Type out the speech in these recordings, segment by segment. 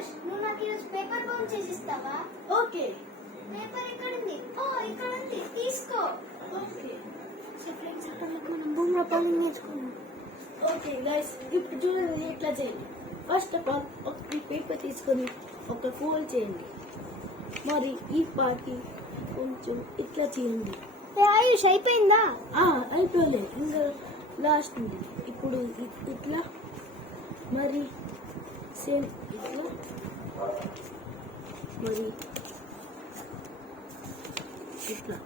సంతోష్, నువ్వు నాకు ఈరోజు పేపర్ బౌండ్ చేసి ఇస్తావా? ఓకే. పేపర్ ఎక్కడుంది? ఓ ఇక్కడ ఉంది, తీసుకో. ఓకే. సో ఫ్రెండ్స్, అప్పటికి మనం బూమ్రా బౌలింగ్ నేర్చుకున్నాం. ఓకే గైస్, ఇప్పుడు చూడండి ఎట్లా చేయండి. ఫస్ట్ ఆఫ్ ఆల్ ఒక పేపర్ తీసుకొని ఒక ఫోల్డ్ చేయండి. మరి ఈ పార్టీ కొంచెం ఇట్లా చేయండి. ఆయుష్ అయిపోయిందా? అయిపోలే, ఇంకా లాస్ట్ ఉంది. ఇప్పుడు ఇట్లా మరి సేమ్ ఇట్లా మరి ఇట్లా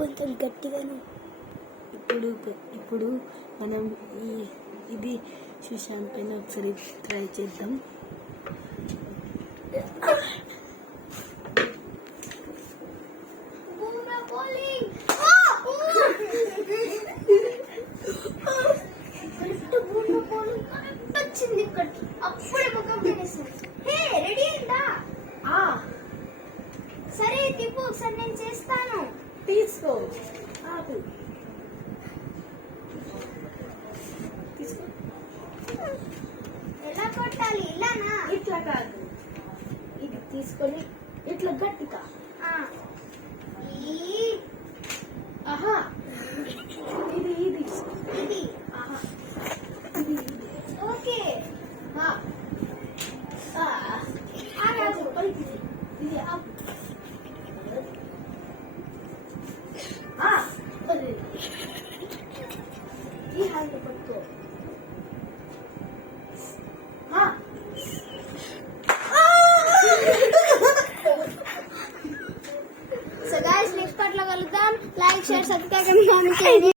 కొంచెం గట్టిగాను. ఇప్పుడు మనం ఇది షాంపెన్ ఒకసారి ట్రై చేద్దాం. Bumrah bowling. Correct Bumrah bowling correct వచ్చింది ఇక్కడికి. అప్పుడే ముఖం తినేసింది. హే, రెడీ అయిందా? సరే తిప్పు, ఒకసారి నేను చేస్తాను. తీసుకో. తీసుకో. ఎలా కొట్టాలి? ఇలానా? ఇట్లా కాదు, ఇది తీసుకొని ఇట్లా గట్టిగా. ఆహా, ఇది ఇది ఇది ఆహా, ఇది ఓకే. ఆగాదు, పైకి ఇది ఈ హ్యాండ్ పట్టుకో.